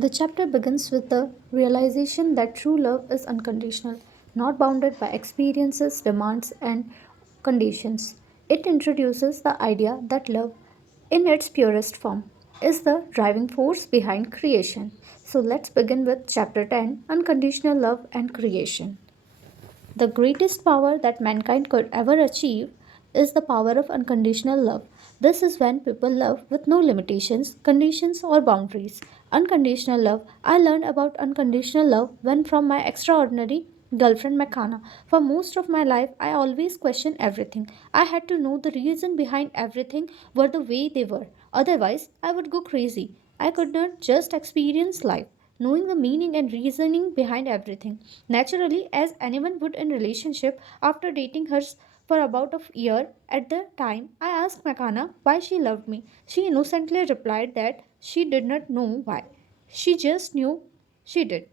The chapter begins with the realization that true love is unconditional, not bounded by experiences, demands, and conditions. It introduces the idea that love, in its purest form, is the driving force behind creation. So let's begin with chapter 10, Unconditional Love and Creation. The greatest power that mankind could ever achieve is the power of unconditional love. This is when people love with no limitations, conditions, or boundaries. Unconditional love. I learned about unconditional love when from my extraordinary girlfriend Makana. For most of my life, I always questioned everything. I had to know the reason behind everything were the way they were. Otherwise, I would go crazy. I could not just experience life knowing the meaning and reasoning behind everything naturally as anyone would in relationship. After dating her for about a year at the time, I asked Makana why she loved me. She innocently replied that she did not know why, she just knew she did.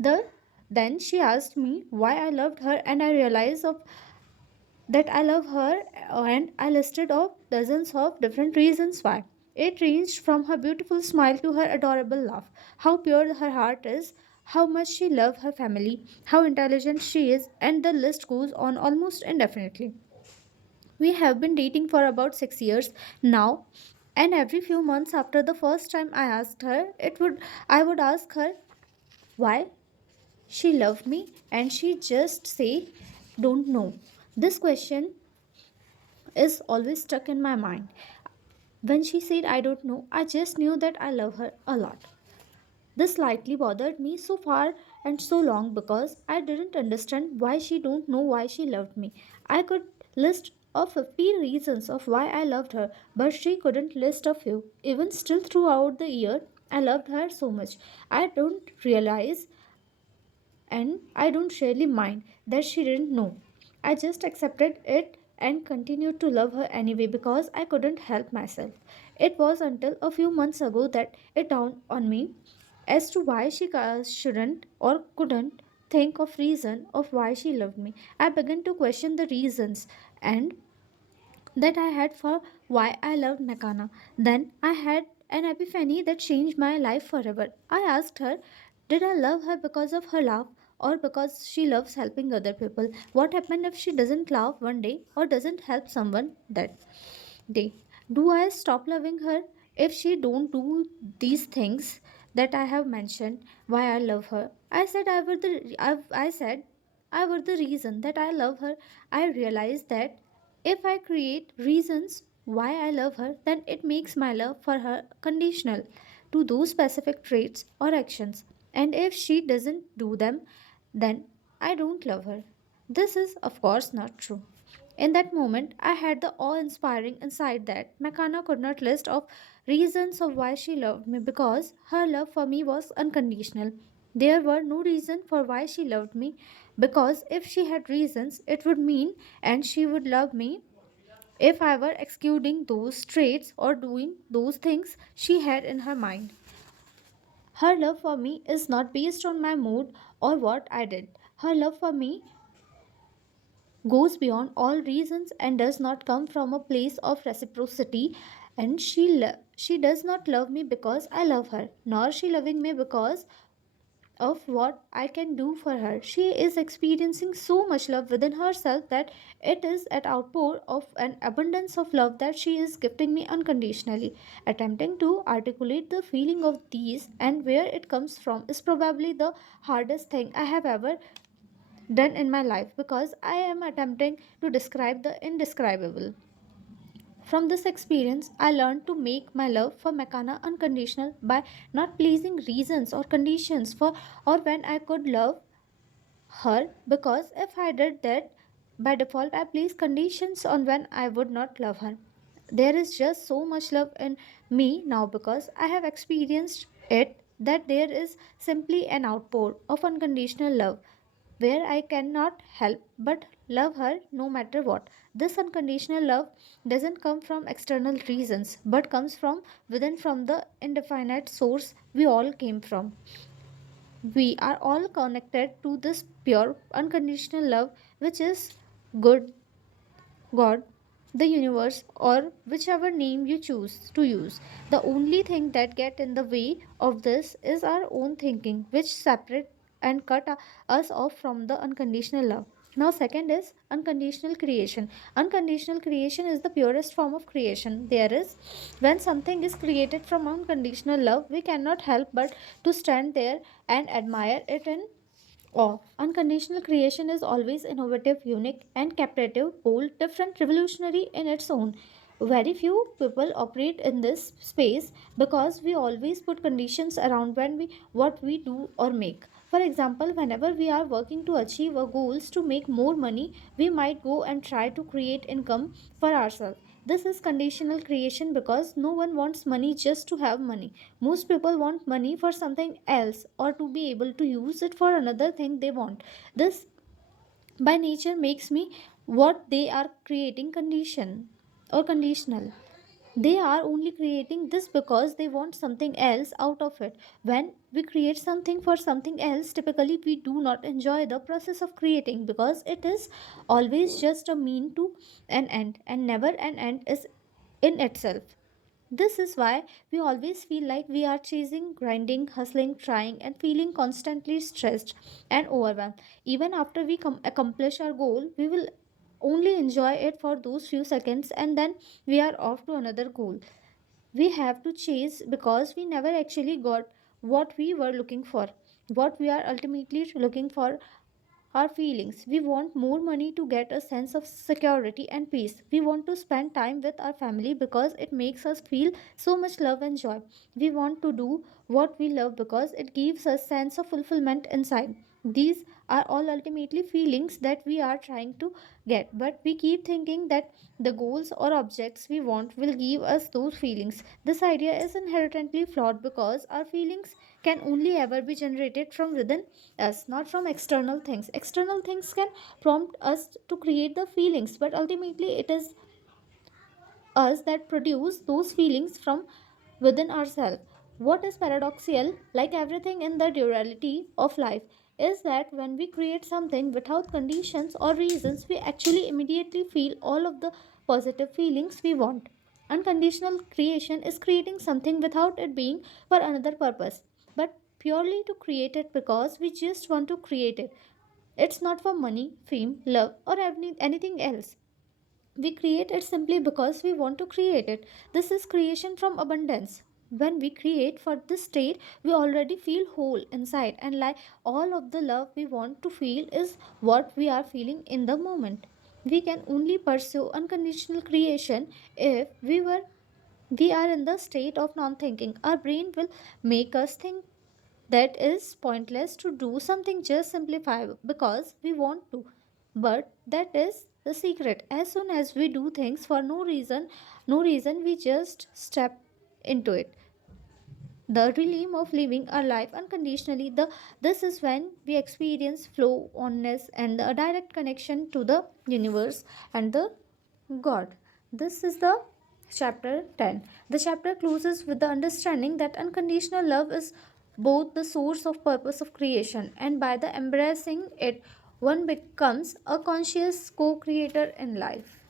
The then she asked me why I loved her, and I realized of that I love her, and I listed off dozens of different reasons why. It ranged from her beautiful smile to her adorable laugh, how pure her heart is, how much she loves her family, how intelligent she is, and the list goes on almost indefinitely. We have been dating for about 6 years now, and every few months after the first time I asked her, it would I would ask her why she loved me, and she just say, "Don't know." This question is always stuck in my mind. When she said, "I don't know," I just knew that I love her a lot. This slightly bothered me so far and so long because I didn't understand why she don't know why she loved me. I could list of 50 reasons of why I loved her, but she couldn't list a few. Even still throughout the year, I loved her so much. I don't realize and I don't really mind that she didn't know. I just accepted it and continued to love her anyway because I couldn't help myself. It was until a few months ago that it dawned on me as to why she shouldn't or couldn't think of reason of why she loved me. I began to question the reasons and that I had for why I loved Nakana. Then I had an epiphany that changed my life forever. I asked her, did I love her because of her laugh or because she loves helping other people? What happened if she doesn't laugh one day or doesn't help someone that day? Do I stop loving her if she don't do these things that I have mentioned why I love her? I said I were the reason that I love her. I realized that if I create reasons why I love her, then it makes my love for her conditional to those specific traits or actions. And if she doesn't do them, then I don't love her. This is, of course, not true. In that moment, I had the awe-inspiring insight that Makana could not list of reasons of why she loved me because her love for me was unconditional. There were no reason for why she loved me because if she had reasons, it would mean and she would love me if I were excluding those traits or doing those things she had in her mind. Her love for me is not based on my mood or what I did. Her love for me goes beyond all reasons and does not come from a place of reciprocity, and she does not love me because I love her, nor she loving me because of what I can do for her. She is experiencing so much love within herself that it is an outpour of an abundance of love that she is gifting me unconditionally. Attempting to articulate the feeling of these and where it comes from is probably the hardest thing I have ever done in my life because I am attempting to describe the indescribable. From this experience, I learned to make my love for Makana unconditional by not pleasing reasons or conditions for or when I could love her because if I did that by default I place conditions on when I would not love her. There is just so much love in me now because I have experienced it that there is simply an outpour of unconditional love where I cannot help but love her no matter what. This unconditional love doesn't come from external reasons but comes from within, from the indefinite source we all came from. We are all connected to this pure, unconditional love, which is good God. the universe, or whichever name you choose to use. The only thing that get in the way of this is our own thinking, which separate and cut us off from the unconditional love. Now second is unconditional creation. Unconditional creation is the purest form of creation there is. When something is created from unconditional love, we cannot help but to stand there and admire it in awe. Unconditional creation is always innovative, unique, and captivative, bold, different, revolutionary in its own. Very few people operate in this space because we always put conditions around when we what we do or make. For example, whenever we are working to achieve our goals to make more money, we might go and try to create income for ourselves. This is conditional creation because no one wants money just to have money. Most people want money for something else or to be able to use it for another thing they want. This by nature makes me what they are creating condition or conditional. They are only creating this because they want something else out of it. When we create something for something else, typically we do not enjoy the process of creating because it is always just a mean to an end and never an end is in itself. This is why we always feel like we are chasing, grinding, hustling, trying, and feeling constantly stressed and overwhelmed. Even after we accomplish our goal, we will only enjoy it for those few seconds and then we are off to another goal we have to chase because we never actually got what we were looking for. What we are ultimately looking for our feelings. We want more money to get a sense of security and peace. We want to spend time with our family because it makes us feel so much love and joy. We want to do what we love because it gives us sense of fulfillment inside. These are all ultimately feelings that we are trying to get, but we keep thinking that the goals or objects we want will give us those feelings. This idea is inherently flawed because our feelings can only ever be generated from within us, not from external things. External things can prompt us to create the feelings, but ultimately it is us that produce those feelings from within ourselves. What is paradoxical, like everything in the duality of life, is that when we create something without conditions or reasons, we actually immediately feel all of the positive feelings we want. Unconditional creation is creating something without it being for another purpose, but purely to create it because we just want to create it. It's not for money, fame, love, or anything else. We create it simply because we want to create it. This is creation from abundance. When we create for this state, we already feel whole inside, and like all of the love we want to feel is what we are feeling in the moment. We can only pursue unconditional creation if we are in the state of non thinking. Our brain will make us think that is pointless to do something just simplify because we want to, but that is the secret. As soon as we do things for no reason we just step into it, the realm of living our life unconditionally. This is when we experience flow, oneness, and a direct connection to the universe and the God. This is the chapter 10. The chapter closes with the understanding that unconditional love is both the source of purpose of creation, and by the embracing it, one becomes a conscious co creator in life.